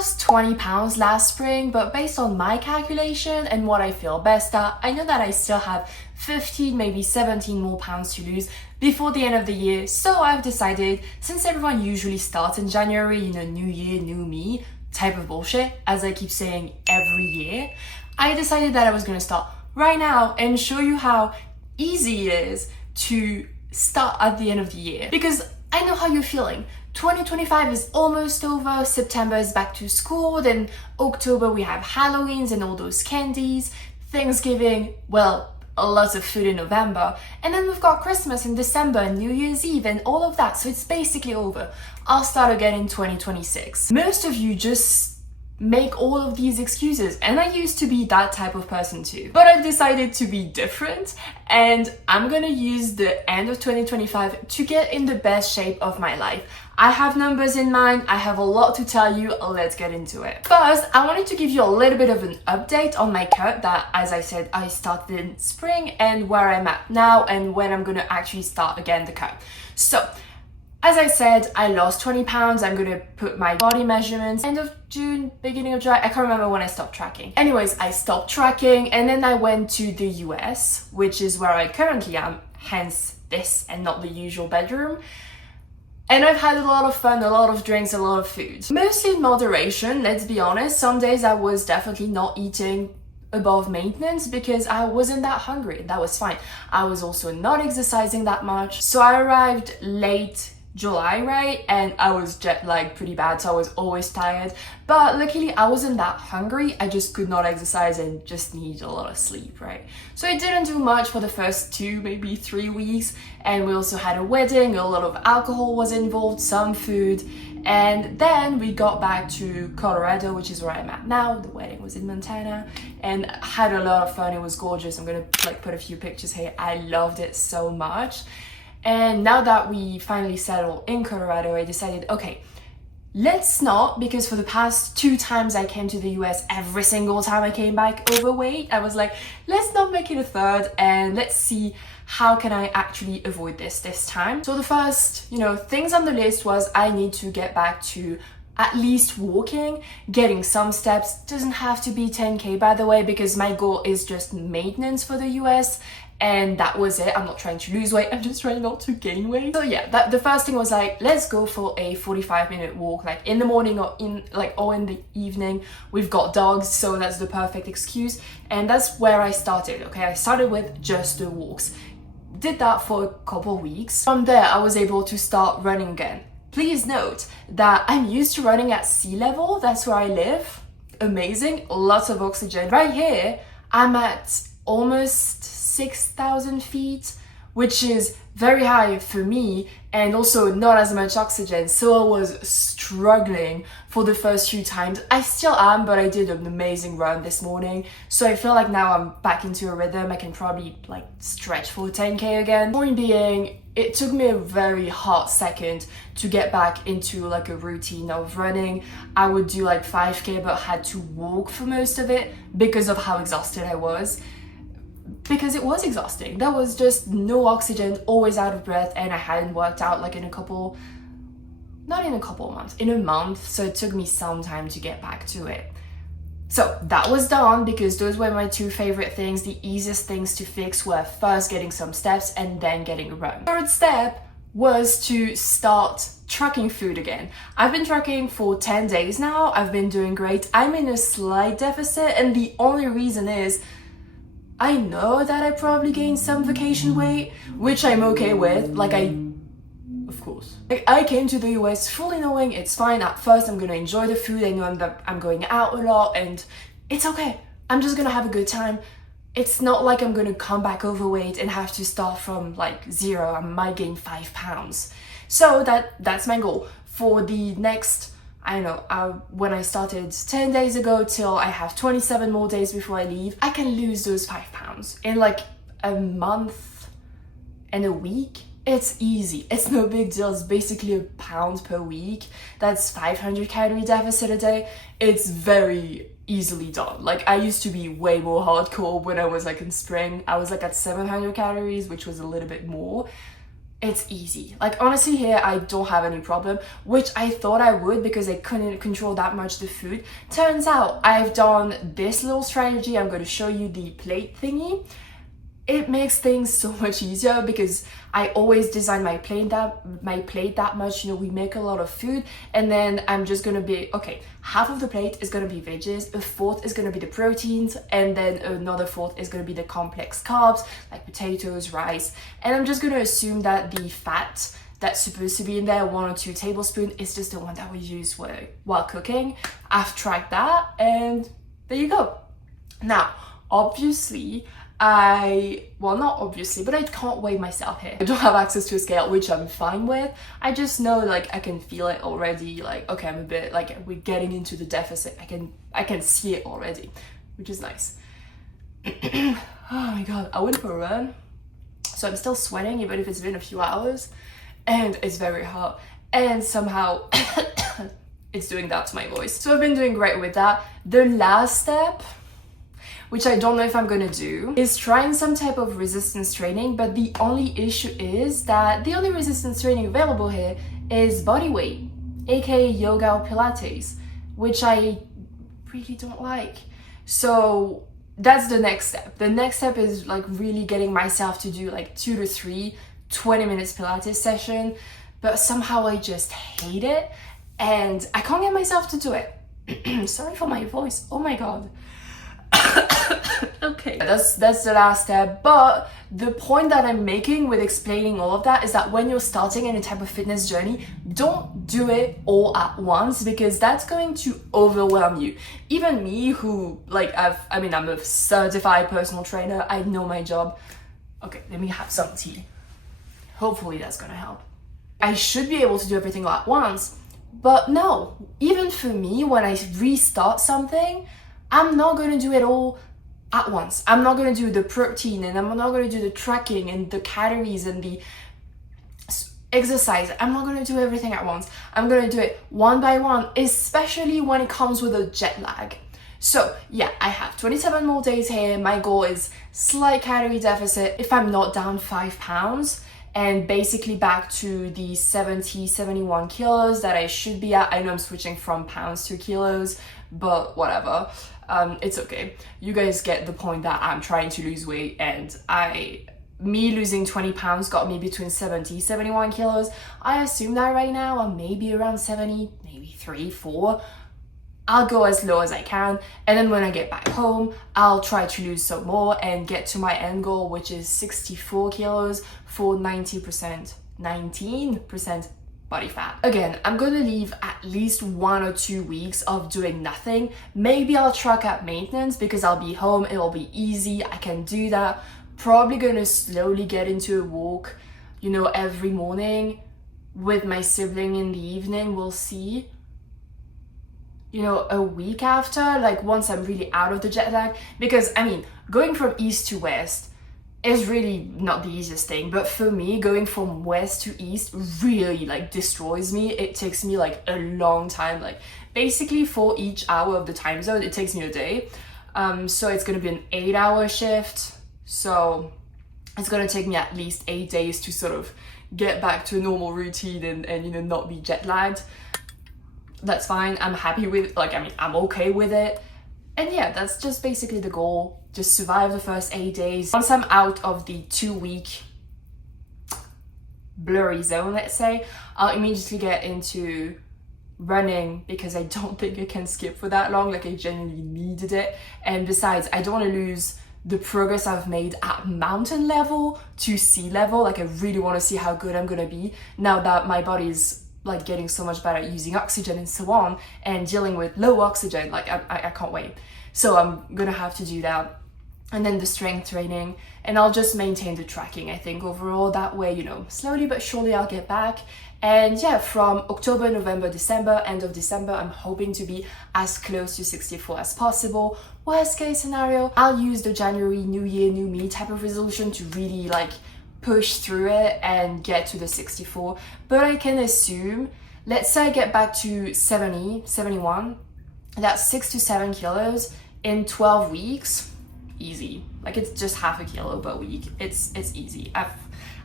lost 20 pounds last spring, but based on my calculation and what I feel best at, I know that I still have 15, maybe 17 more pounds to lose before the end of the year. So I've decided, since everyone usually starts in January, you know, new year, new me type of bullshit, as I keep saying every year, I decided that I was gonna start right now and show you how easy it is to start at the end of the year. Because I know how you're feeling. 2025 is almost over, September is back to school, then October we have Halloweens and all those candies, Thanksgiving, well, lots of food in November, and then we've got Christmas in December and New Year's Eve and all of that, so it's basically over. I'll start again in 2026. Most of you just make all of these excuses, and I used to be that type of person too. But I've decided to be different, and I'm gonna use the end of 2025 to get in the best shape of my life. I have numbers in mind, I have a lot to tell you, let's get into it. First, I wanted to give you a little bit of an update on my cut that, as I said, I started in spring and where I'm at now and when I'm gonna actually start again the cut. So, as I said, I lost 20 pounds. I'm gonna put my body measurements end of June, beginning of July. I can't remember when I stopped tracking. Anyways, I stopped tracking and then I went to the US, which is where I currently am, hence this and not the usual bedroom. And I've had a lot of fun, a lot of drinks, a lot of food. Mostly in moderation, let's be honest. Some days I was definitely not eating above maintenance because I wasn't that hungry. That was fine. I was also not exercising that much. So I arrived late July, right? And I was jet lagged pretty bad, so I was always tired. But luckily I wasn't that hungry, I just could not exercise and just needed a lot of sleep, right? So I didn't do much for the first 2, maybe 3 weeks. And we also had a wedding, a lot of alcohol was involved, some food. And then we got back to Colorado, which is where I'm at now. The wedding was in Montana and had a lot of fun. It was gorgeous. I'm gonna put a few pictures here. I loved it so much. And now that we finally settled in Colorado, I decided, okay, let's not, because for the past 2 times I came to the US, every single time I came back overweight, I was like, let's not make it a third and let's see how can I actually avoid this time. So the first, things on the list was I need to get back to at least walking, getting some steps. Doesn't have to be 10K, by the way, because my goal is just maintenance for the US. And that was it. I'm not trying to lose weight, I'm just trying not to gain weight. So yeah, the first thing was like, let's go for a 45-minute walk, like in the morning or in the evening. We've got dogs, so that's the perfect excuse. And that's where I started, okay? I started with just the walks. Did that for a couple weeks. From there, I was able to start running again. Please note that I'm used to running at sea level. That's where I live. Amazing, lots of oxygen. Right here, I'm at almost 6,000 feet, which is very high for me and also not as much oxygen. So I was struggling for the first few times. I still am, but I did an amazing run this morning. So I feel like now I'm back into a rhythm. I can probably stretch for 10K again. Point being, it took me a very hot second to get back into a routine of running. I would do 5K, but had to walk for most of it because of how exhausted I was. Because it was exhausting. There was just no oxygen, always out of breath, and I hadn't worked out in a month, so it took me some time to get back to it. So that was done because those were my 2 favorite things. The easiest things to fix were first getting some steps and then getting a run. Third step was to start tracking food again. I've been tracking for 10 days now. I've been doing great. I'm in a slight deficit, and the only reason is I know that I probably gained some vacation weight, which I'm okay with. Of course. I came to the US fully knowing it's fine. At first, I'm gonna enjoy the food. I know that I'm going out a lot and it's okay. I'm just gonna have a good time. It's not like I'm gonna come back overweight and have to start from 0. I might gain 5 pounds. So that's my goal for the next, when I started 10 days ago till I have 27 more days before I leave, I can lose those 5 pounds in a month and a week. It's easy. It's no big deal. It's basically a pound per week. That's 500 calorie deficit a day. It's very easily done. I used to be way more hardcore when I was in spring. I was at 700 calories, which was a little bit more. it's easy. Like honestly here I don't have any problem, which I thought I would because I couldn't control that much the food. Turns out I've done this little strategy. I'm going to show you the plate thingy. It makes things so much easier because I always design my plate that much. You know, we make a lot of food, and then I'm just gonna be okay. Half of the plate is gonna be veggies, a fourth is gonna be the proteins, and then another fourth is gonna be the complex carbs like potatoes, rice. And I'm just gonna assume that the fat that's supposed to be in there, 1 or 2 tablespoons, is just the one that we use while cooking. I've tried that, and there you go. Now, obviously, not obviously, but I can't weigh myself here. I don't have access to a scale, which I'm fine with. I just know, like, I can feel it already. Like, okay, I'm a bit, like, we're getting into the deficit. I can see it already, which is nice. Oh my God, I went for a run. So I'm still sweating, even if it's been a few hours. And it's very hot. And somehow it's doing that to my voice. So I've been doing great with that. The last step, which I don't know if I'm gonna do, is trying some type of resistance training, but the only issue is that the only resistance training available here is body weight, aka yoga or Pilates, which I really don't like. So that's the next step. The next step is like really getting myself to do like 2 to 3 20 minutes Pilates session, but somehow I just hate it and I can't get myself to do it. Sorry for my voice, oh my God. Okay, that's the last step. But the point that I'm making with explaining all of that is that when you're starting any type of fitness journey, don't do it all at once, because that's going to overwhelm you. Even me, who like I'm a certified personal trainer, I know my job. Okay, let me have some tea. Hopefully that's gonna help. I should be able to do everything all at once, but no, even for me, when I restart something, I'm not going to do it all at once. I'm not going to do the protein, and I'm not going to do the tracking and the calories and the exercise. I'm not going to do everything at once. I'm going to do it one by one, especially when it comes with a jet lag. So yeah, I have 27 more days here. My goal is slight calorie deficit. If I'm not down 5 pounds and basically back to the 71 kilos that I should be at. I know I'm switching from pounds to kilos, but whatever. It's okay. You guys get the point that I'm trying to lose weight, and me losing 20 pounds got me between 71 kilos. I assume that right now I'm maybe around 70, maybe 3, 4. I'll go as low as I can, and then when I get back home, I'll try to lose some more and get to my end goal, which is 64 kilos for 19% body fat. Again, I'm gonna leave at least 1 or 2 weeks of doing nothing. Maybe I'll track at maintenance because I'll be home, it'll be easy, I can do that. Probably gonna slowly get into a walk, every morning with my sibling in the evening, we'll see. A week after, like once I'm really out of the jet lag, because going from east to west is really not the easiest thing, but for me, going from west to east really like destroys me. It takes me like a long time, like basically for each hour of the time zone, it takes me a day. So it's gonna be an 8-hour shift, so it's gonna take me at least 8 days to sort of get back to a normal routine and not be jet lagged. That's fine. I'm happy with, I'm okay with it. And yeah, that's just basically the goal. Just survive the first 8 days. Once I'm out of the 2-week blurry zone, let's say, I'll immediately get into running, because I don't think I can skip for that long. Like, I genuinely needed it. And besides, I don't want to lose the progress I've made at mountain level to sea level. Like, I really want to see how good I'm gonna be now that my body's like getting so much better at using oxygen and so on, and dealing with low oxygen. Like, I can't wait. So I'm gonna have to do that. And then the strength training, and I'll just maintain the tracking, I think, overall. That way, slowly but surely I'll get back. And yeah, from October, November, December, end of December, I'm hoping to be as close to 64 as possible. Worst case scenario, I'll use the January New Year, New Me type of resolution to really like push through it and get to the 64. But I can assume, let's say I get back to 70, 71, that's 6 to 7 kilos in 12 weeks. Easy. Like, it's just half a kilo per week. It's easy.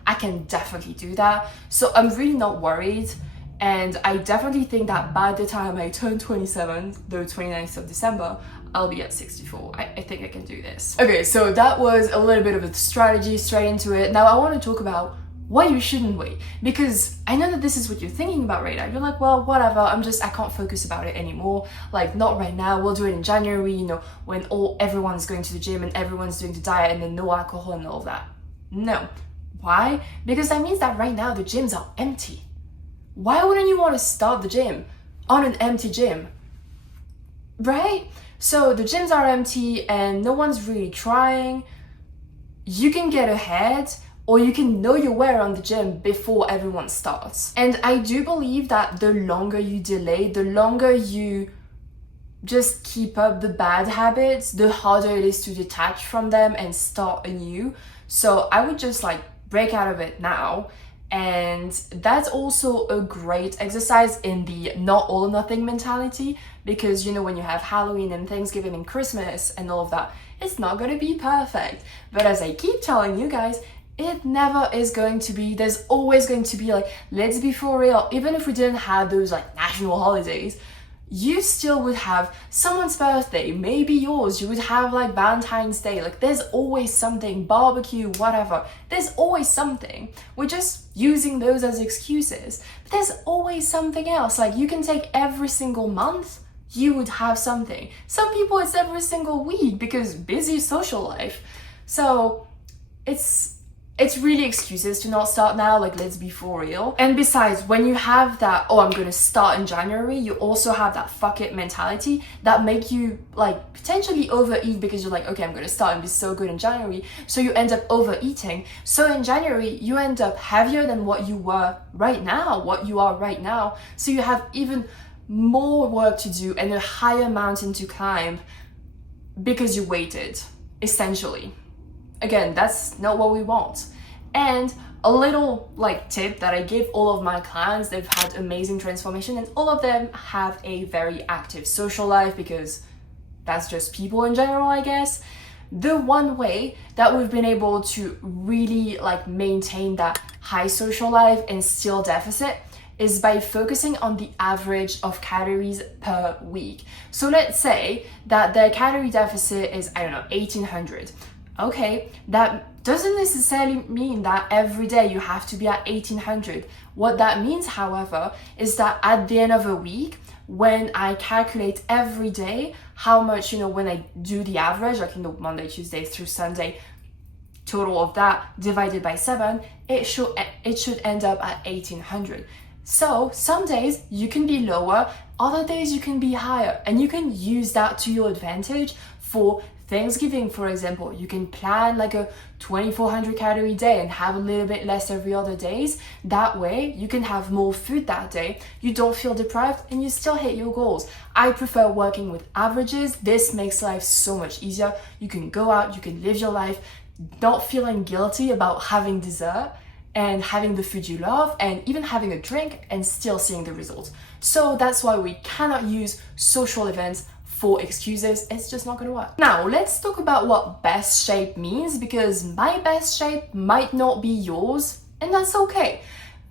I can definitely do that. So I'm really not worried. And I definitely think that by the time I turn 27, the 29th of December, I'll be at 64. I think I can do this. Okay, so that was a little bit of a strategy straight into it. Now I want to talk about why you shouldn't wait, because I know that this is what you're thinking about right now. You're like, well, whatever, I can't focus about it anymore. Like, not right now, we'll do it in January, you know, when everyone's going to the gym and everyone's doing the diet and then no alcohol and all of that. No. Why? Because that means that right now the gyms are empty. Why wouldn't you want to start the gym on an empty gym? Right? So the gyms are empty and no one's really trying. You can get ahead, or you can know your way around the gym before everyone starts. And I do believe that the longer you delay, the longer you just keep up the bad habits, the harder it is to detach from them and start anew. So I would just like break out of it now. And that's also a great exercise in the not all or nothing mentality, because you know, when you have Halloween and Thanksgiving and Christmas and all of that, it's not going to be perfect. But as I keep telling you guys, it never is going to be. There's always going to be, like, let's be for real, even if we didn't have those like national holidays, you still would have someone's birthday, maybe yours, you would have like Valentine's Day, like there's always something, barbecue, whatever, there's always something. We're just using those as excuses, but there's always something else. Like, you can take every single month, you would have something. Some people it's every single week because busy social life. So it's really excuses to not start now, like, let's be for real. And besides, when you have that, oh, I'm gonna start in January, you also have that fuck it mentality that make you like potentially overeat, because you're like, okay, I'm gonna start and be so good in January, so you end up overeating. So in January, you end up heavier than what you are right now. So you have even more work to do and a higher mountain to climb because you waited, essentially. Again, that's not what we want. And a little like tip that I give all of my clients, they've had amazing transformation and all of them have a very active social life, because that's just people in general, I guess. The one way that we've been able to really like maintain that high social life and still deficit is by focusing on the average of calories per week. So let's say that their calorie deficit is, I don't know, 1800. Okay, that doesn't necessarily mean that every day you have to be at 1800. What that means, however, is that at the end of a week, when I calculate every day how much, you know, when I do the average, like, you know, Monday, Tuesday through Sunday, total of that divided by 7, it should end up at 1800. So some days you can be lower, other days you can be higher, and you can use that to your advantage. For Thanksgiving, for example, you can plan like a 2400 calorie day and have a little bit less every other days. That way you can have more food that day, you don't feel deprived, and you still hit your goals. I prefer working with averages. This makes life so much easier. You can go out, you can live your life not feeling guilty about having dessert and having the food you love and even having a drink and still seeing the results. So that's why we cannot use social events for excuses. It's just not gonna work. Now let's talk about what best shape means, because my best shape might not be yours, and that's okay.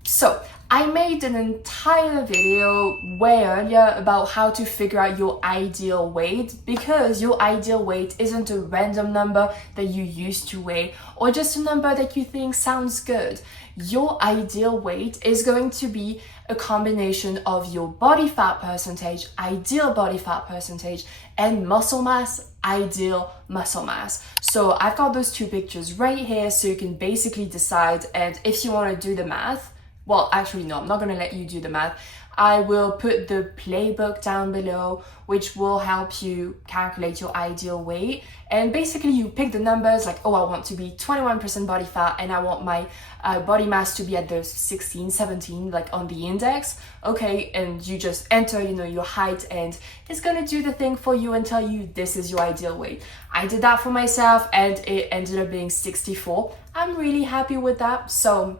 So I made an entire video way earlier about how to figure out your ideal weight, because your ideal weight isn't a random number that you used to weigh or just a number that you think sounds good. Your ideal weight is going to be a combination of your body fat percentage, ideal body fat percentage, and muscle mass, ideal muscle mass. So I've got those two pictures right here, so you can basically decide. And if you want to do the math, well, actually, no, I'm not going to let you do the math. I will put the playbook down below, which will help you calculate your ideal weight. And basically you pick the numbers, like, oh, I want to be 21% body fat and I want my body mass to be at the 16, 17, like on the index. Okay, and you just enter, you know, your height, and it's going to do the thing for you and tell you this is your ideal weight. I did that for myself and it ended up being 64. I'm really happy with that. So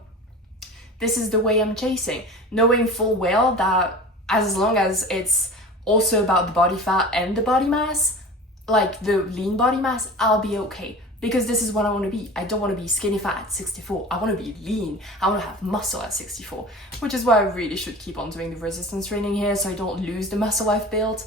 this is the way I'm chasing, knowing full well that as long as it's also about the body fat and the body mass, like the lean body mass, I'll be okay. because this is what I want to be. I don't want to be skinny fat at 64. I want to be lean. I want to have muscle at 64, which is why I really should keep on doing the resistance training here so I don't lose the muscle I've built.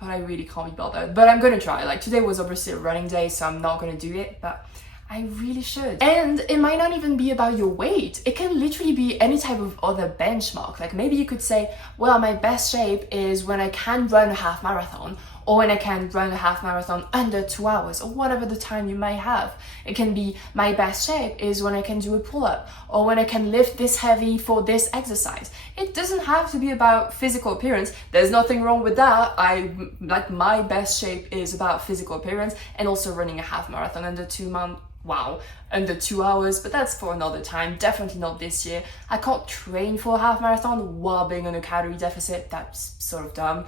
But I really can't be bothered. But I'm gonna try. Like, today was obviously a running day, so I'm not gonna do it, but I really should. And it might not even be about your weight. It can literally be any type of other benchmark. Like, maybe you could say, well, my best shape is when I can run a half marathon, or when I can run a half marathon under 2 hours, or whatever the time you might have. It can be, my best shape is when I can do a pull-up, or when I can lift this heavy for this exercise. It doesn't have to be about physical appearance. There's nothing wrong with that. My best shape is about physical appearance, and also running a half marathon under 2 hours, but that's for another time. Definitely not this year. I can't train for a half marathon while being on a calorie deficit. That's sort of dumb.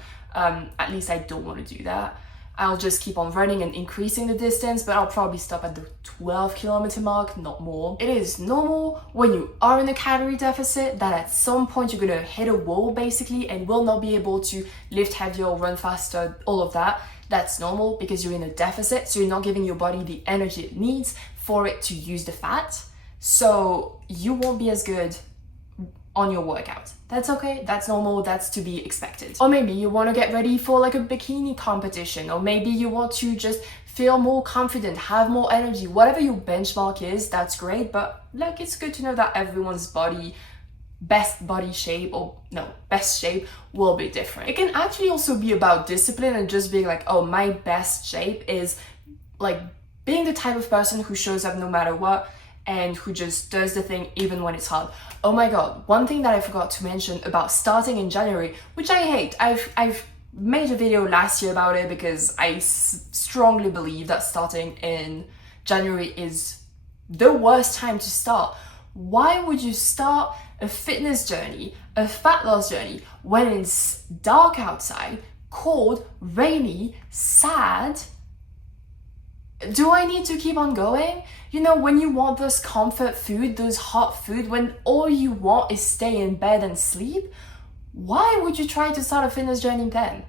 At least I don't want to do that. I'll just keep on running and increasing the distance, but I'll probably stop at the 12-kilometer mark, not more. It is normal when you are in a calorie deficit that at some point you're gonna hit a wall basically and will not be able to lift heavier or run faster, all of that. That's normal because you're in a deficit, so you're not giving your body the energy it needs for it to use the fat. So you won't be as good on your workout. That's okay, that's normal, that's to be expected. Or maybe you want to get ready for like a bikini competition, or maybe you want to just feel more confident, have more energy. Whatever your benchmark is, that's great, but like, it's good to know that everyone's best shape will be different. It can actually also be about discipline and just being like, oh, my best shape is like being the type of person who shows up no matter what and who just does the thing even when it's hard. Oh my god, one thing that I forgot to mention about starting in January, which I hate. I've made a video last year about it because I strongly believe that starting in January is the worst time to start. Why would you start a fitness journey, a fat loss journey, when it's dark outside, cold, rainy, sad? Do I need to keep on going? You know, when you want those comfort food, those hot food, when all you want is stay in bed and sleep, why would you try to start a fitness journey then?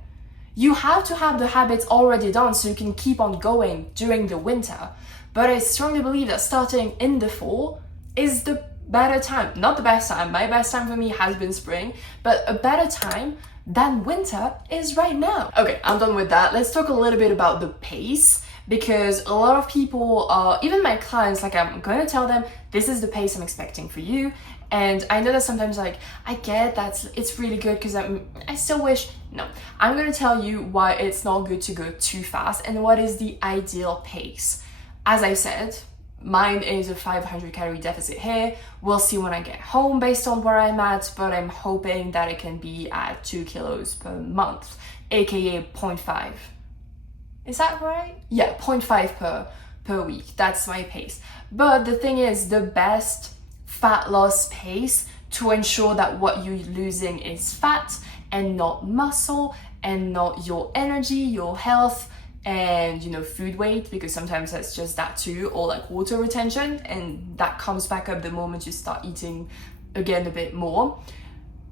You have to have the habits already done so you can keep on going during the winter. But I strongly believe that starting in the fall is the better time. Not the best time. My best time for me has been spring, but a better time than winter is right now. Okay, I'm done with that. Let's talk a little bit about the pace, because a lot of people, even my clients, like, I'm going to tell them, this is the pace I'm expecting for you. And I know that sometimes, like, I get that it's really good because I still wish, no, I'm going to tell you why it's not good to go too fast and what is the ideal pace. As I said, mine is a 500 calorie deficit here. We'll see when I get home based on where I'm at, but I'm hoping that it can be at 2 kilos per month, aka 0.5. Is that right? Yeah, 0.5 per week. That's my pace. But the thing is, the best fat loss pace to ensure that what you're losing is fat and not muscle and not your energy, your health, and, you know, food weight, because sometimes that's just that too, or like water retention, and that comes back up the moment you start eating again a bit more.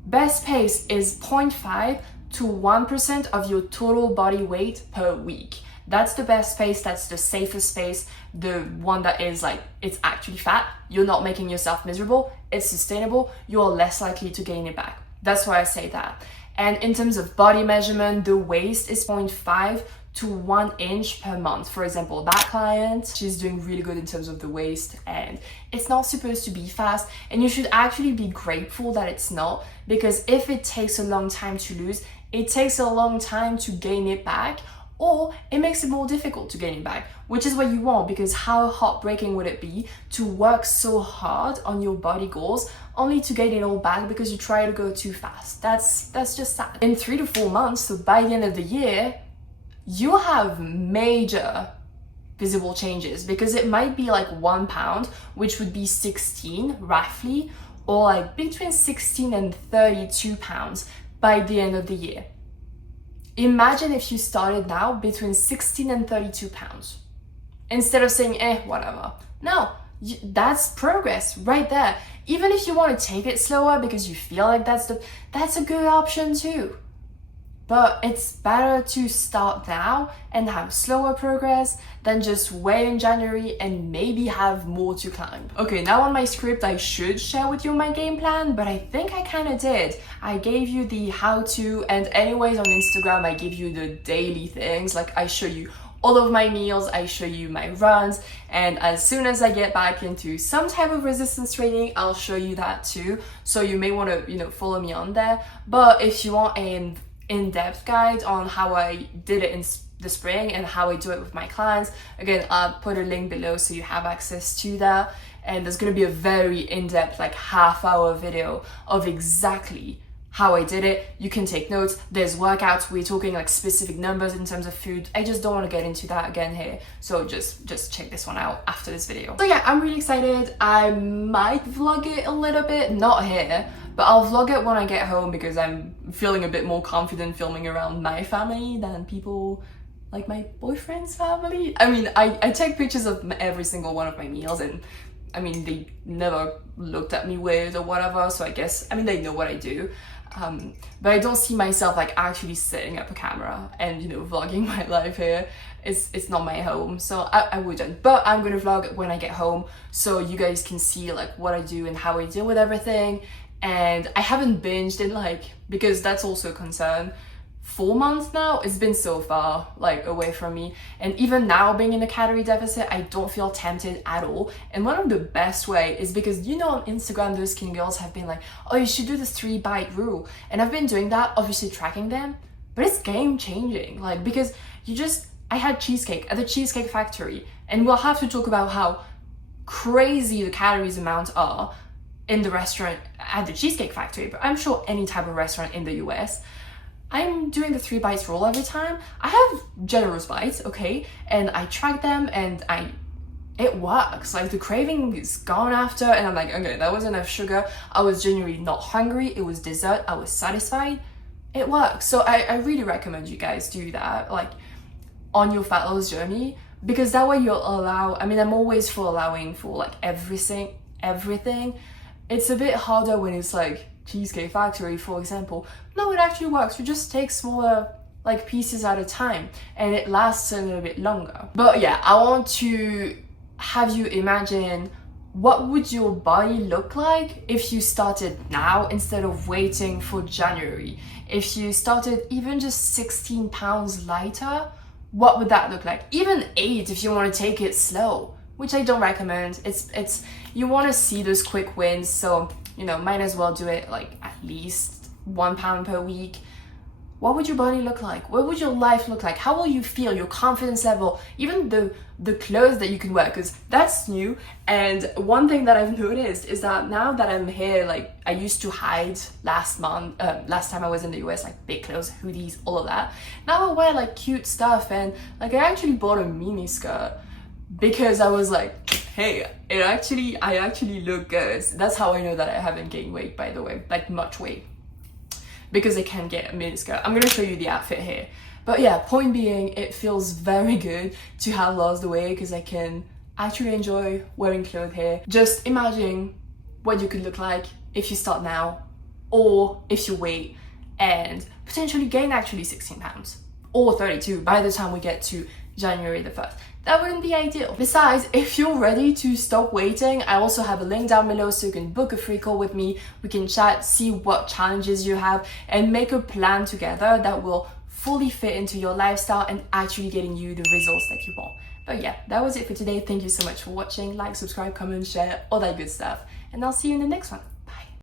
Best pace is 0.5 to 1% of your total body weight per week. That's the best pace, that's the safest pace, the one that is like, it's actually fat, you're not making yourself miserable, it's sustainable, you're less likely to gain it back. That's why I say that. And in terms of body measurement, the waist is 0.5 to 1 inch per month. For example, that client, she's doing really good in terms of the waist, and it's not supposed to be fast, and you should actually be grateful that it's not, because if it takes a long time to lose, it takes a long time to gain it back, or it makes it more difficult to gain it back, which is what you want, because how heartbreaking would it be to work so hard on your body goals only to gain it all back because you try to go too fast. That's just sad. In 3 to 4 months, so by the end of the year, you have major visible changes, because it might be like 1 pound, which would be 16 roughly, or like between 16 and 32 pounds by the end of the year. Imagine if you started now between 16 and 32 pounds. Instead of saying, whatever. No, that's progress right there. Even if you want to take it slower because you feel like that's a good option too. But it's better to start now and have slower progress than just wait in January and maybe have more to climb. Okay, now on my script, I should share with you my game plan, but I think I kind of did. I gave you the how-to, and anyways on Instagram, I give you the daily things. Like I show you all of my meals, I show you my runs, and as soon as I get back into some type of resistance training, I'll show you that too. So you may want to, follow me on there. But if you want an in-depth guide on how I did it in the spring and how I do it with my clients, again, I'll put a link below so you have access to that. And there's going to be a very in-depth, like half-hour video of exactly how I did it. You can take notes. There's workouts. We're talking like specific numbers in terms of food. I just don't want to get into that again here. So just check this one out after this video. So yeah, I'm really excited. I might vlog it a little bit, not here, but I'll vlog it when I get home because I'm feeling a bit more confident filming around my family than people like my boyfriend's family. I mean, I take pictures of every single one of my meals, and I mean, they never looked at me weird or whatever, so I guess, I mean, they know what I do. But I don't see myself like actually setting up a camera and, vlogging my life here. It's not my home, so I wouldn't. But I'm gonna vlog when I get home so you guys can see like what I do and how I deal with everything. And I haven't binged in because that's also a concern. 4 months now, it's been so far away from me, and even now being in a calorie deficit, I don't feel tempted at all. And one of the best way is because on Instagram those skin girls have been like, oh, you should do this 3-bite rule, and I've been doing that, obviously tracking them, but it's game changing, because I had cheesecake at the Cheesecake Factory, and we'll have to talk about how crazy the calories amounts are in the restaurant at the Cheesecake Factory, but I'm sure any type of restaurant in the US. I'm doing the 3 bites rule every time. I have generous bites, okay, and I track them, and it works. The craving is gone after, and I'm like, okay, that was enough sugar. I was genuinely not hungry. It was dessert. I was satisfied. It works. So I really recommend you guys do that, on your fat loss journey, because that way you'll allow. I mean, I'm always for allowing for everything. It's a bit harder when it's Cheesecake Factory, for example. No, it actually works. You just take smaller pieces at a time, and it lasts a little bit longer. But yeah, I want to have you imagine what would your body look like if you started now instead of waiting for January. If you started even just 16 pounds lighter, what would that look like? Even 8 if you want to take it slow, which I don't recommend. It's you want to see those quick wins, so might as well do it at least 1 pound per week. What would your body look like? What would your life look like? How will you feel? Your confidence level, even the clothes that you can wear, because that's new. And one thing that I've noticed is that now that I'm here, I used to hide last time I was in the US, big clothes, hoodies, all of that. Now I wear cute stuff, and I actually bought a mini skirt because I was hey, I actually look good. That's how I know that I haven't gained weight, by the way, much weight, because I can get a miniskirt. I'm gonna show you the outfit here. But yeah, point being, it feels very good to have lost the weight because I can actually enjoy wearing clothes here. Just imagine what you could look like if you start now, or if you wait and potentially gain actually 16 pounds or 32 by the time we get to January the 1st. That wouldn't be ideal. Besides, if you're ready to stop waiting, I also have a link down below so you can book a free call with me. We can chat, see what challenges you have, and make a plan together that will fully fit into your lifestyle and actually getting you the results that you want. But yeah, that was it for today. Thank you so much for watching. Like, subscribe, comment, share, all that good stuff. And I'll see you in the next one.